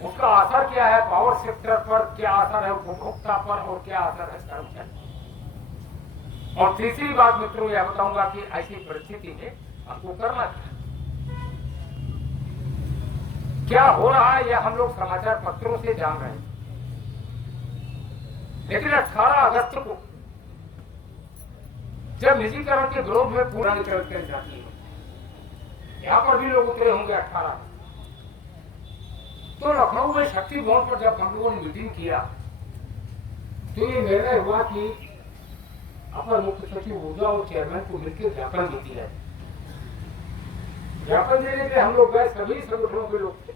उसका असर क्या है पावर सेक्टर पर, क्या असर है उपभोक्ता पर और क्या असर है कर्मचारी। और तीसरी बात मित्रों यह बताऊंगा कि ऐसी परिस्थिति में हमको करना क्या हो रहा है, यह हम लोग समाचार पत्रों से जान रहे हैं। लेकिन 18 अगस्त को जब निजीकरण के विरोध में पूरा निकल कर जाती है, यहां पर भी लोग उतरे होंगे 18, तो लखनऊ में शक्ति भवन पर जब हम लोगों ने मीटिंग किया तो ये निर्णय हुआ कि अपर मुख्य सचिव ऊर्जा और चेयरमैन को मिलकर ज्ञापन दे दिया है। ज्ञापन देने के हम लोग गए, सभी संगठनों के लोग थे,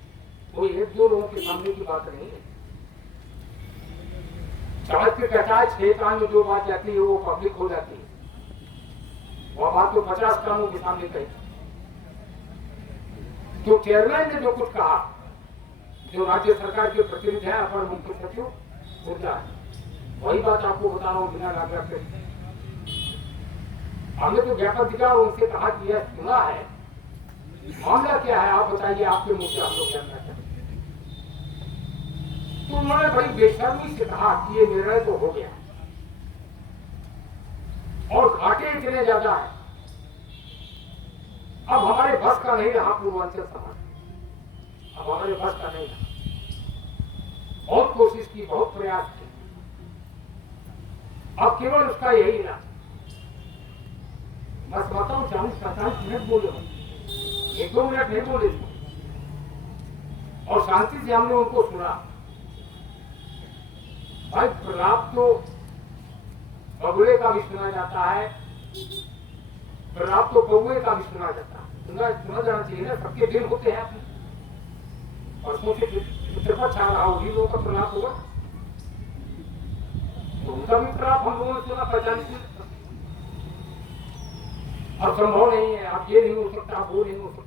कोई एक दो लोगों के सामने की बात नहीं है। समझ के कहता है 6 कान में जो बात जाती है वो पब्लिक हो जाती है, वह बात तो 50 कानों के सामने कही। तो चेयरमैन ने जो कुछ कहा, जो राज्य सरकार के प्रतिनिधि हैं अपर मुख्य सचिव ऊर्जा, वही बात आपको बता रहा हूं बिना लागत के। हमने तो ज्ञापन दिया और उनसे कहा कि यह सुना है, मामला क्या है आप बताइए, आपके मुंह से हम लोग जानना चाहते। तो उन्होंने बड़ी बेशर्मी से कहा कि ये निर्णय तो हो गया और घाटे इतने ज्यादा है, अब हमारे बस का नहीं रहा पूर्वांचल समाज, अब हमारे बस का नहीं रहा। बहुत कोशिश की, बहुत प्रयास किए, अब केवल उसका यही ना, बस बताऊं 40-45 मिनट बोले, 1-2 मिनट नहीं बोले और शांति से हमने उनको सुना। भाई प्रलाप तो बगुले का भी सुना जाता है, प्रलाप तो कौए का भी सुना जाता है, सुना जाना चाहिए ना, सबके दिल होते हैं अपने। परसों से चित्रपट छा रहा उन्हीं लोगों का प्रलाप होगा, तो उनका भी प्रलाप हम लोगों ने सुना 45 मिनट। अब संभव नहीं है, आप ये नहीं हो सकता, आप वो नहीं हो सकता।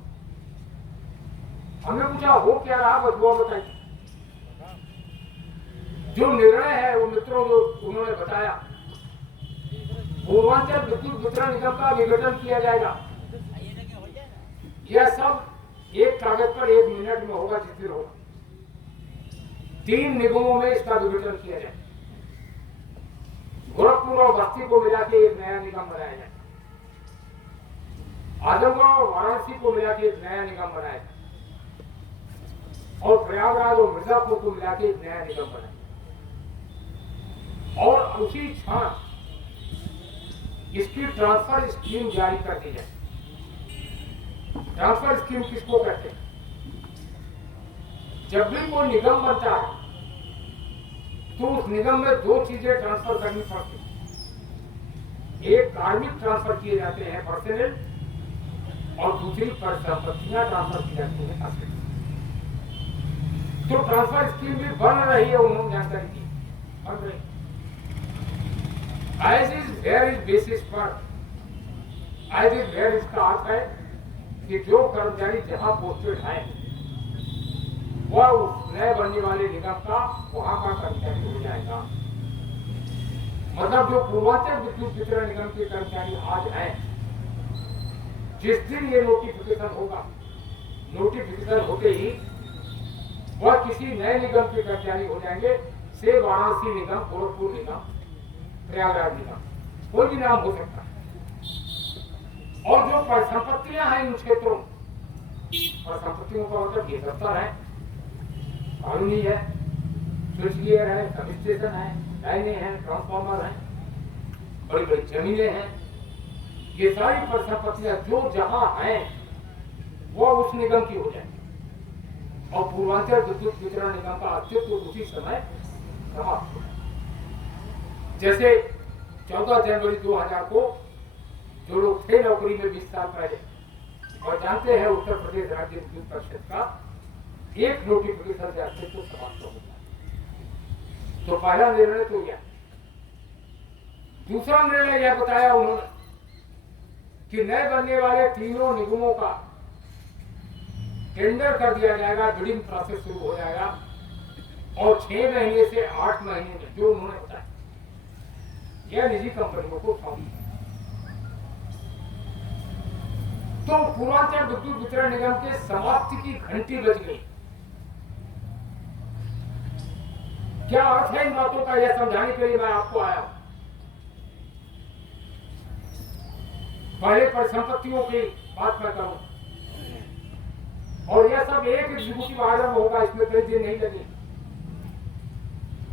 हमने पूछा हो क्या रहा, बस वो बताइए। जो निर्णय है वो मित्रों जो उन्होंने बताया, पूर्वांचल विद्युत वितरण निगम का विघटन किया जाएगा। यह सब एक कागज पर 1 मिनट में होगा, जिस दिन होगा। 3 निगमों में इसका विघटन किया जाए, गोरखपुर और बस्ती को मिला के एक नया निगम बनाया जाए, आजमगढ़ और वाराणसी को मिला के एक नया निगम बनाया जाए, और प्रयागराज और मिर्जापुर को मिला के एक नया निगम बनाया, और उसी क्षण इसकी ट्रांसफर स्कीम जारी कर दी जाए। ट्रांसफर स्कीम किसको कहते हैं? जब भी कोई निगम बनता है तो उस निगम में 2 चीजें ट्रांसफर करनी पड़ती है। एक कार्मिक ट्रांसफर किए जाते हैं पर्सनल, और दूसरी पर संपत्तियां ट्रांसफर की जाती हैं असेट। तो ट्रांसफर स्कीम भी बन रही है, उन्होंने जानकारी दी, बन रही। As is where is basis पर, एज इज वेयर इसका अर्थ है कि जो कर्मचारी जहां पोस्टेड है वह उस नए बनने वाले निगम का वहां का कर्मचारी हो जाएगा। मतलब जो पूर्वांचल विद्युत वितरण निगम के कर्मचारी आज हैं, जिस दिन ये नोटिफिकेशन होगा, नोटिफिकेशन होते ही वह किसी नए निगम के कर्मचारी हो जाएंगे, से वाराणसी निगम, गोरखपुर निगम, प्रयागराज निगम, कोई भी नाम हो सकता है। और जो संपत्तियां हैं इन क्षेत्रों, और संपत्तियों का मतलब ये दफ्तर है, कॉलोनी है, स्विच गियर है, सब स्टेशन है, लाइनें हैं, ट्रांसफार्मर हैं, बड़ी बड़ी जमीनें हैं, ये सारी संपत्तियां जो जहां हैं वो उस निगम की हो जाएगी, और पूर्वांचल विद्युत वितरण निगम का अस्तित्व उसी समय समाप्त हो। जैसे 14 जनवरी 2000 को जो लोग थे नौकरी में 20 साल पहले, और जानते हैं उत्तर प्रदेश राज्य विद्युत परिषद का एक नोटिफिकेशन से अस्तित्व समाप्त हो गया। तो पहला निर्णय तो यह। दूसरा निर्णय यह बताया उन्होंने कि नए बनने वाले तीनों निगमों का टेंडर कर दिया जाएगा, बिडिंग प्रोसेस शुरू हो जाएगा, और 6 महीने से 8 महीने में जो उन्होंने बताया यह निजी कंपनियों को सौंप। तो पूर्वांचल विद्युत वितरण निगम के समाप्ति की घंटी बज गई। क्या अर्थ है इन बातों का, यह समझाने के लिए मैं आपको आया हूं। पहले परिसंपत्तियों की बात मैं करूं, और यह सब एक एग्जीक्यूटिव आर्डर में होगा, इसमें कई दिन नहीं लगे,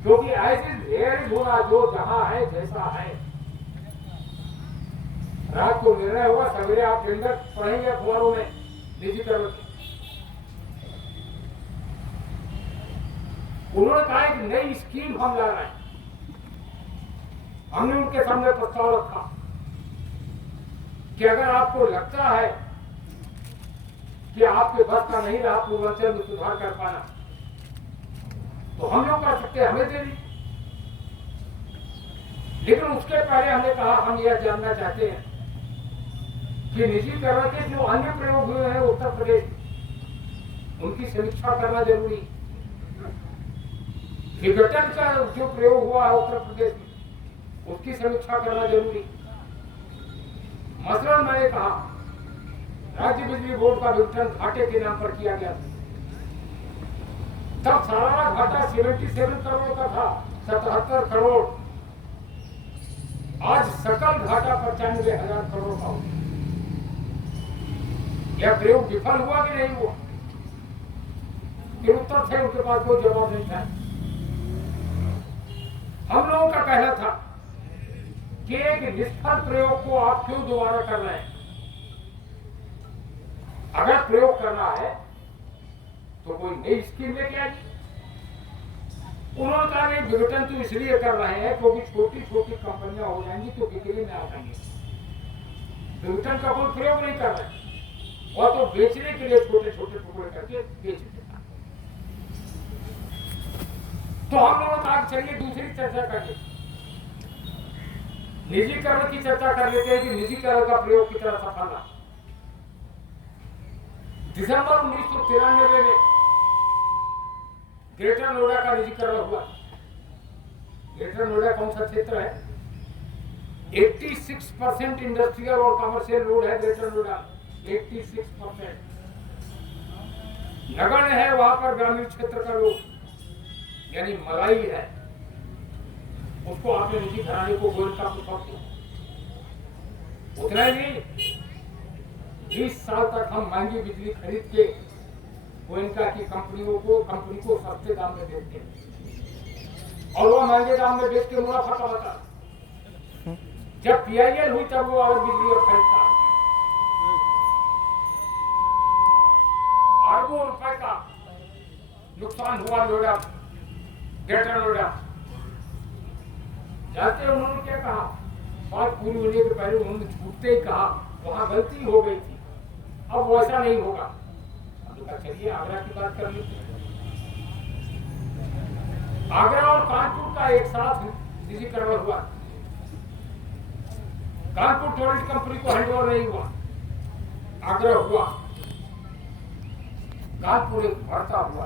क्योंकि एज इज वेयर इज होना, जो जहां है जैसा है। रात को निर्णय हुआ, सवेरे आप टेंडर पढ़ेंगे अखबारों में निजीकरण के। उन्होंने कहा एक नई स्कीम हम ला रहे हैं। हमने उनके सामने प्रस्ताव रखा कि अगर आपको लगता है कि आपके बस का नहीं रहा पूर्वांचल में सुधार कर पाना, तो हम लोग कर सकते हैं, हमें दे दी। लेकिन उसके पहले हमने कहा हम यह जानना चाहते हैं कि निजीकरण के जो अन्य प्रयोग हुए हैं उत्तर प्रदेश, उनकी समीक्षा करना जरूरी। विघटन का जो प्रयोग हुआ है उत्तर प्रदेश में, उसकी समीक्षा करना जरूरी। मसलन मैंने कहा राज्य बिजली बोर्ड का विघटन घाटे के नाम पर किया गया था। तब सारा घाटा 77 करोड़ का था, 77 करोड़। आज सकल घाटा 95,000 करोड़ का हो। यह प्रयोग विफल हुआ कि नहीं हुआ? ये उत्तर थे, उनके पास कोई जवाब नहीं था। हम लोगों का कहना था कि एक निष्फल प्रयोग को आप क्यों दोबारा कर रहे हैं? अगर प्रयोग करना है तो कोई नई स्कीम लेके आइए। उन्होंने कहा नहीं, विघटन तो इसलिए कर रहे हैं क्योंकि छोटी छोटी कंपनियां हो जाएंगी तो बिक्री में आ जाएंगे। विघटन का कोई प्रयोग नहीं कर रहे हैं, और तो बेचने के लिए छोटे छोटे टुकड़े करके बेच देता। तो हम लोगों ने कहा चलिए दूसरी चर्चा करिए, निजीकरण की चर्चा कर लेते हैं कि निजीकरण का प्रयोग कितना सफल रहा। दिसंबर 1993 में ग्रेटर नोएडा का निजीकरण हुआ। ग्रेटर नोएडा कौन सा क्षेत्र है? 86% इंडस्ट्रियल और कमर्शियल रोड है ग्रेटर नोएडा, 86%। नगण्य है वहां पर ग्रामीण क्षेत्र का लोग, यानी मलाई है, उसको आपने निजी घराने को गोयनका को सौंप दिया। उतना ही नहीं, 20 साल तक हम महंगी बिजली खरीद के गोयनका की कंपनी को सस्ते दाम में बेचते हैं, और वो महंगे दाम में बेच के मुनाफा कमाता। जब पीआईएल हुई तब वो और बिजली और खरीदता, अरबों रुपए का नुकसान हुआ नोएडा, ग्रेटर नोएडा। जाते उन्होंने क्या कहा, बात पूरी होने के पहले उन्होंने छूटते ही कहा वहां गलती हो गई थी, अब वैसा नहीं होगा। चलिए आगरा की बात कर लीजिए। आगरा और कानपुर का एक साथ निजीकरण हुआ। कानपुर टोरेंट कंपनी को हैंडओवर नहीं हुआ, आगरा हुआ। कानपुर एक बढ़ता हुआ।